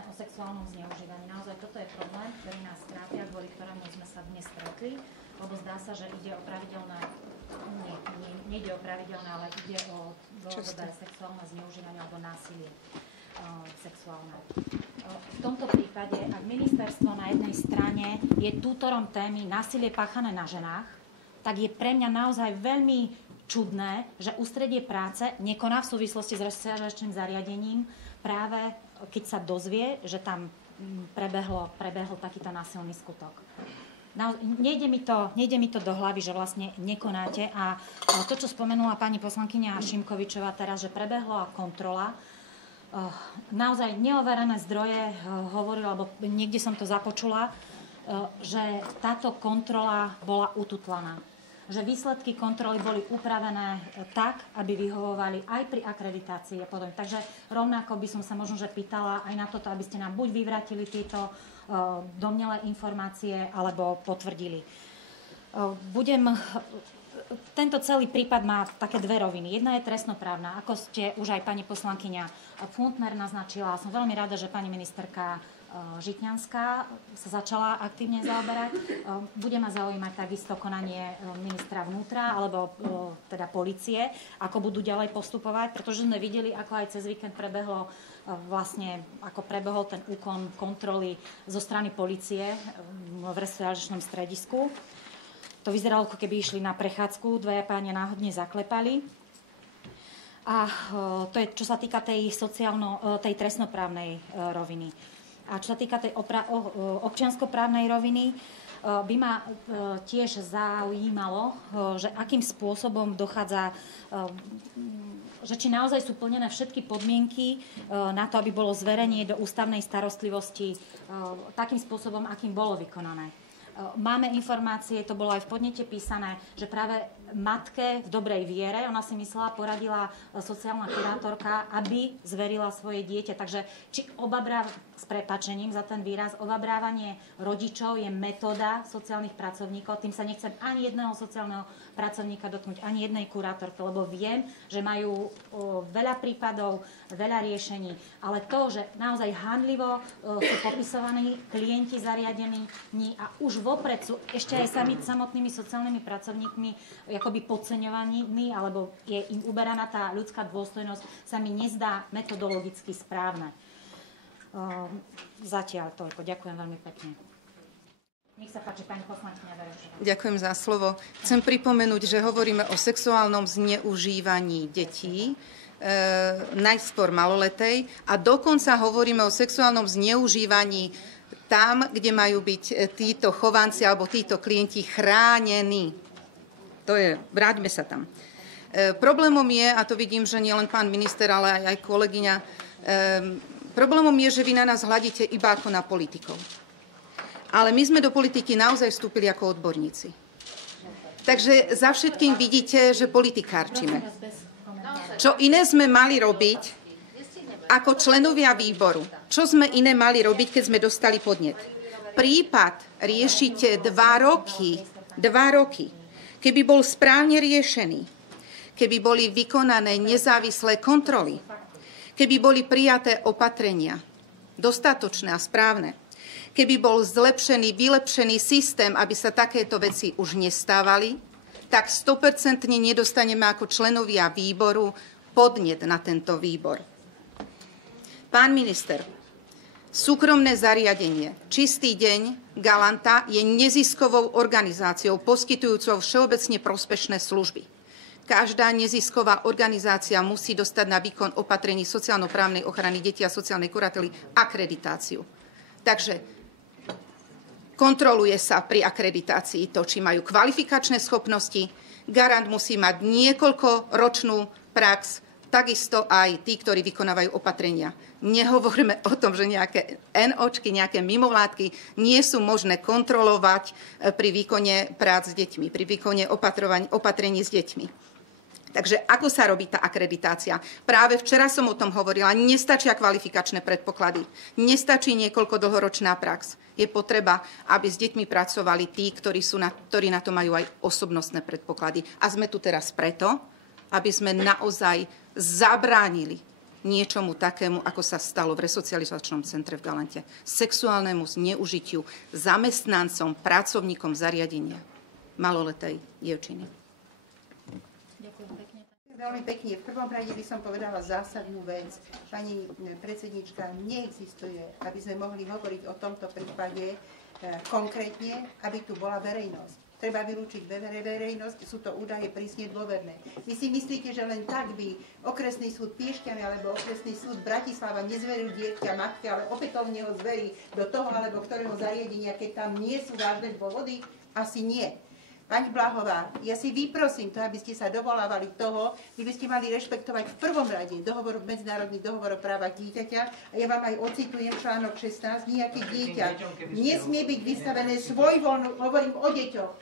sme o sexuálnom zneužívaní. Naozaj toto je problém, ktorý nás trápia, kvôli ktorému sme sa dnes stretli, lebo zdá sa, že ide o pravidelné, nejde o pravidelné, ale ide o dlhodobé sexuálne zneužívanie alebo násilie sexuálne. V tomto prípade, ak ministerstvo na jednej strane je tútorom témy násilie páchané na ženách, tak je pre mňa naozaj veľmi čudné, že ústredie práce nekoná v súvislosti s reštauráčnym zariadením práve keď sa dozvie, že tam prebehol takýto násilný skutok. Nejde mi to do hlavy, že vlastne nekonáte. A to, čo spomenula pani poslankyňa Šimkovičová teraz, že prebehla kontrola, naozaj neoverené zdroje hovorili, alebo niekde som to započula, že táto kontrola bola ututlaná. Že výsledky kontroly boli upravené tak, aby vyhovovali aj pri akreditácii a podobne. Takže rovnako by som sa možno že pýtala aj na toto, aby ste nám buď vyvrátili tieto domnelé informácie, alebo potvrdili. Tento celý prípad má také dve roviny. Jedna je trestnoprávna, ako ste už aj pani poslankyňa Funtner naznačila. Som veľmi rada, že pani ministerka Žitňanská sa začala aktívne zaoberať. Bude ma zaujímať takisto konanie ministra vnútra alebo teda polície, ako budú ďalej postupovať, pretože sme videli, ako aj cez víkend prebehol ten úkon kontroly zo strany polície v reštauráčnom stredisku. To vyzeralo, ako keby išli na prechádzku, dvaja páni náhodne zaklepali. A to je, čo sa týka tej trestnoprávnej roviny. A čo sa týka tej občianskoprávnej roviny, by ma tiež zaujímalo, že akým spôsobom dochádza, že či naozaj sú plnené všetky podmienky na to, aby bolo zverenie do ústavnej starostlivosti takým spôsobom, akým bolo vykonané. Máme informácie, to bolo aj v podnete písané, že práve matke v dobrej viere, ona si myslela, poradila sociálna kurátorka, aby zverila svoje dieťa. Takže či s prepáčením za ten výraz, obabrávanie rodičov je metóda sociálnych pracovníkov, tým sa nechcem ani jedného sociálneho pracovníka dotknúť, ani jednej kurátorky, lebo viem, že majú veľa prípadov, veľa riešení. Ale to, že naozaj hanlivo sú popisovaní klienti zariadení a už vopred sú ešte aj samotnými sociálnymi pracovníkmi akoby podceňovaní, alebo je im uberaná tá ľudská dôstojnosť, sa mi nezdá metodologicky správne. Zatiaľ toľko. Ďakujem veľmi pekne. Nech sa páči, pani poslankyňa Verešová. Ďakujem za slovo. Chcem pripomenúť, že hovoríme o sexuálnom zneužívaní detí, najskôr maloletej, a dokonca hovoríme o sexuálnom zneužívaní tam, kde majú byť títo chovanci alebo títo klienti chránení. Vráťme sa tam. Problémom je, a to vidím, že nie len pán minister, ale aj kolegyňa, problémom je, že vy na nás hľadíte iba ako na politikov. Ale my sme do politiky naozaj vstúpili ako odborníci. Takže za všetkým vidíte, že politikárčime. Čo iné sme mali robiť ako členovia výboru? Čo sme iné mali robiť, keď sme dostali podnet? Prípad riešite 2 roky. 2 roky. Keby bol správne riešený, keby boli vykonané nezávislé kontroly, keby boli prijaté opatrenia, dostatočné a správne, keby bol vylepšený systém, aby sa takéto veci už nestávali, tak 100% nedostaneme ako členovia výboru podnet na tento výbor. Pán minister, súkromné zariadenie Čistý deň Galanta je neziskovou organizáciou poskytujúcou všeobecne prospešné služby. Každá nezisková organizácia musí dostať na výkon opatrení sociálno-právnej ochrany detí a sociálnej kurately akreditáciu. Takže kontroluje sa pri akreditácii to, či majú kvalifikačné schopnosti. Garant musí mať niekoľkoročnú prax, takisto aj tí, ktorí vykonávajú opatrenia. Nehovoríme o tom, že nejaké NOčky, nejaké mimovládky nie sú možné kontrolovať pri výkone prác s deťmi, pri výkone opatrení s deťmi. Takže ako sa robí tá akreditácia? Práve včera som o tom hovorila. Nestačia kvalifikačné predpoklady. Nestačí niekoľko dlhoročná prax. Je potreba, aby s deťmi pracovali tí, ktorí na to majú aj osobnostné predpoklady. A sme tu teraz preto, aby sme naozaj zabránili niečomu takému, ako sa stalo v resocializačnom centre v Galante. Sexuálnemu zneužitiu zamestnancom, pracovníkom zariadenia maloletej dievčiny. Ďakujem pekne. Veľmi pekne. V prvom rade by som povedala zásadnú vec. Pani predsednička, neexistuje, aby sme mohli hovoriť o tomto prípade konkrétne, aby tu bola verejnosť. Treba vylúčiť verejnosť, sú to údaje prísne dôverné. Vy si myslíte, že len tak by okresný súd Piešťany alebo okresný súd Bratislava nezveril dieťa matke, ale opätovne ho zverí do toho alebo ktorého zariadenia, keď tam nie sú vážne dôvody? Asi nie. Pani Blahová, ja si vyprosím to, aby ste sa dovolávali toho, vy by ste mali rešpektovať v prvom rade medzinárodný dohovor o právach dieťaťa a ja vám aj ocitujem článok 16, nejaké dieťa nesmie byť vystavené hovorím o deťoch,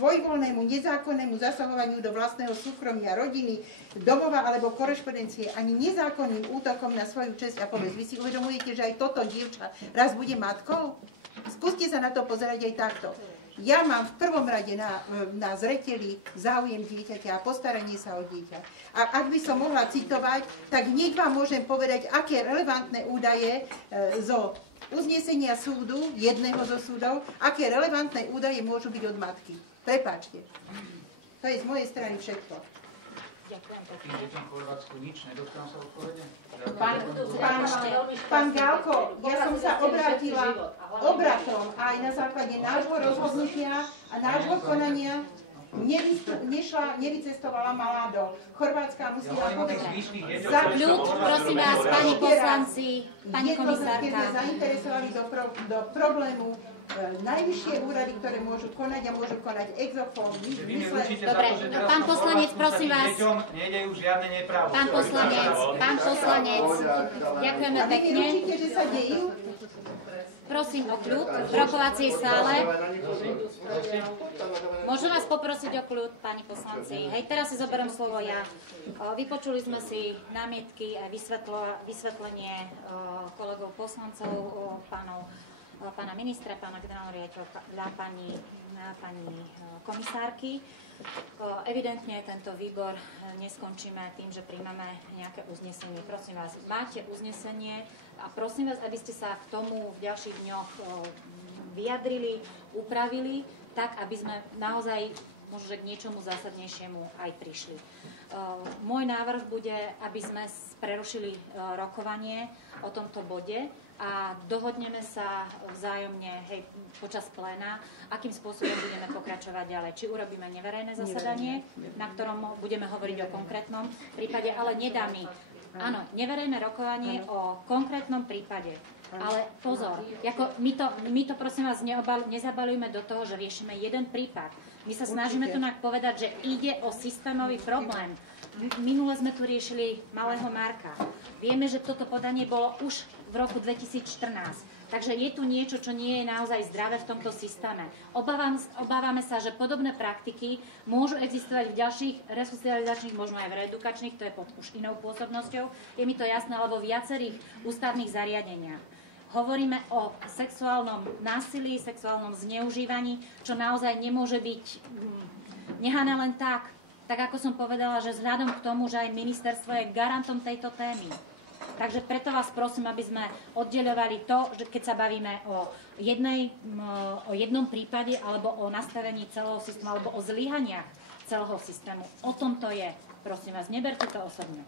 svojvoľnému nezákonnému zasahovaniu do vlastného súkromia, rodiny, domova alebo korešpondencie, ani nezákonným útokom na svoju česť a povesť. Vy si uvedomujete, že aj toto dievča raz bude matkou? Skúste sa na to pozerať aj takto. Ja mám v prvom rade na zreteli záujem dieťaťa a postaranie sa o dieťa. A ak by som mohla citovať, tak hneď vám môžem povedať, aké relevantné údaje zo uznesenia súdu, jedného zo súdov, aké relevantné údaje môžu byť od matky. Prepáčte. To je z mojej strany všetko. Ďakujem pekne. Deťom v Chorvátsku nič, nedostal sa odpovede? Pán Gálko, ja som sa obrátila obratom aj na základe nášho rozhodnutia a nášho konania. Nevycestovala malá do Chorvátska, musela povedať. Za ľud, prosím vás, pani poslanci, pani komisárka. Keď sme zainteresovali do problému najvyššie úrady, ktoré môžu konať a môžu konať exofón. Dobre, pán poslanec, prosím vás. Deťom nejdejú žiadne nepravdy. Pán poslanec, ďakujeme pekne. A vy určite, že sa dejú? Prosím o kľud v rokovacej sále. Môžem vás poprosiť o kľud, pani poslanci? Hej, teraz si zoberiem slovo ja. Vypočuli sme si námietky a vysvetlenie kolegov poslancov, pána ministra, pána generálneho riaditeľa, pani komisárky. Evidentne tento výbor neskončíme tým, že príjmeme nejaké uznesenie. Prosím vás, máte uznesenie a prosím vás, aby ste sa k tomu v ďalších dňoch vyjadrili, upravili, tak, aby sme naozaj možno k niečomu zásadnejšiemu aj prišli. Môj návrh bude, aby sme prerušili rokovanie o tomto bode a dohodneme sa vzájomne počas pléna, akým spôsobom budeme pokračovať ďalej. Či urobíme neverejné zasadanie, na ktorom budeme hovoriť o konkrétnom prípade, ale nedá mi. Áno, neverejné rokovanie o konkrétnom prípade. Ale pozor, my to prosím vás nezabalujme do toho, že riešime jeden prípad. My sa snažíme tu povedať, že ide o systémový problém. Minule sme tu riešili malého Marka. Vieme, že toto podanie bolo už v roku 2014. Takže je tu niečo, čo nie je naozaj zdravé v tomto systéme. Obávame sa, že podobné praktiky môžu existovať v ďalších resocializačných, možno aj v reedukačných, to je pod už inou pôsobnosťou. Je mi to jasné, alebo v viacerých ústavných zariadeniach. Hovoríme o sexuálnom násilí, sexuálnom zneužívaní, čo naozaj nemôže byť nehané len tak. Tak ako som povedala, že vzhľadom k tomu, že aj ministerstvo je garantom tejto témy. Takže preto vás prosím, aby sme oddeľovali to, že keď sa bavíme o jednom prípade alebo o nastavení celého systému alebo o zlyhaniach celého systému. O tom to je. Prosím vás, neberte to osobne.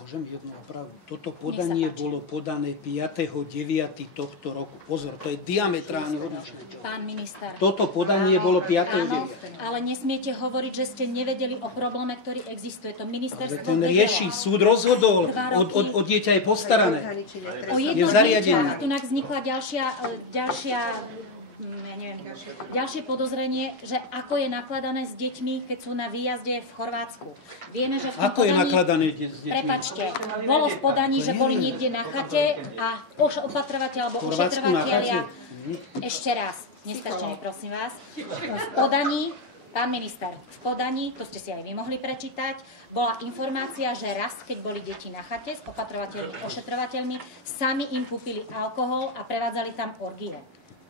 Môžem jednu opravu. Toto podanie bolo podané 5.9. tohto roku. Pozor, to je diametrálne odlišné. Pán minister. Toto podanie bolo 5.9. Ale nesmiete hovoriť, že ste nevedeli o probléme, ktorý existuje. To ministerstvo ten rieši, súd rozhodol, o dieťa je postarané. O jedno dieťa, tu vznikla ďalšie podozrenie, že ako je nakladané s deťmi, keď sú na výjazde v Chorvátsku. Vieme, že v ako je nakladané s deťmi? Prepáčte, bolo v podaní, že boli niekde na chate a opatrovateľ alebo ošetrovatelia. Ešte raz, nestačte mi prosím vás. V podaní, pán minister, v podaní, to ste si aj vy mohli prečítať, bola informácia, že raz, keď boli deti na chate s opatrovateľmi, ošetrovateľmi, sami im kúpili alkohol a prevádzali tam orgie.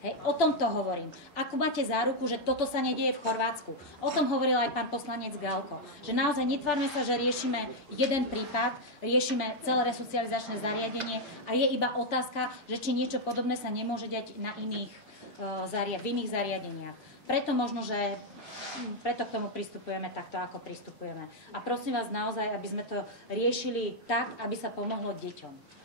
Hej, o tom to hovorím. Ako máte záruku, že toto sa nedieje v Chorvátsku? O tom hovoril aj pán poslanec Galko. Že naozaj netvárme sa, že riešime jeden prípad, riešime celé resocializačné zariadenie a je iba otázka, že či niečo podobné sa nemôže diať na v iných zariadeniach. Preto možno, že preto k tomu pristupujeme takto, ako pristupujeme. A prosím vás naozaj, aby sme to riešili tak, aby sa pomohlo deťom.